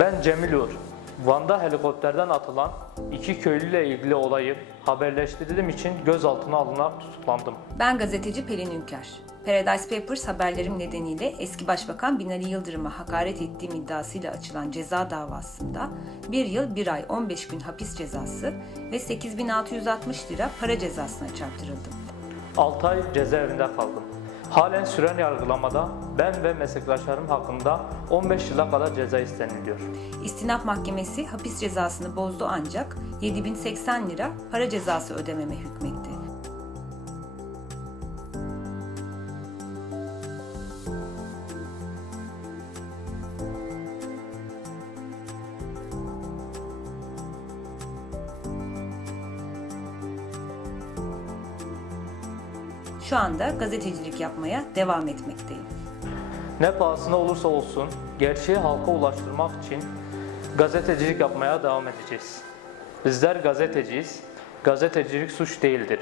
Ben Cemil Uğur. Van'da helikopterden atılan iki köylüyle ilgili olayı haberleştirdiğim için gözaltına alınarak tutuklandım. Ben gazeteci Pelin Ünker. Paradise Papers haberlerim nedeniyle eski başbakan Binali Yıldırım'a hakaret ettiğim iddiasıyla açılan ceza davasında 1 yıl 1 ay 15 gün hapis cezası ve 8660 lira para cezasına çarptırıldım. 6 ay cezaevinde kaldım. Halen süren yargılamada ben ve meslektaşlarım hakkında 15 yıla kadar ceza isteniliyor. İstinaf Mahkemesi hapis cezasını bozdu ancak 7080 lira para cezası ödememe hükmetti. Şu anda gazetecilik yapmaya devam etmekteyim. Ne pahasına olursa olsun gerçeği halka ulaştırmak için gazetecilik yapmaya devam edeceğiz. Bizler gazeteciyiz. Gazetecilik suç değildir.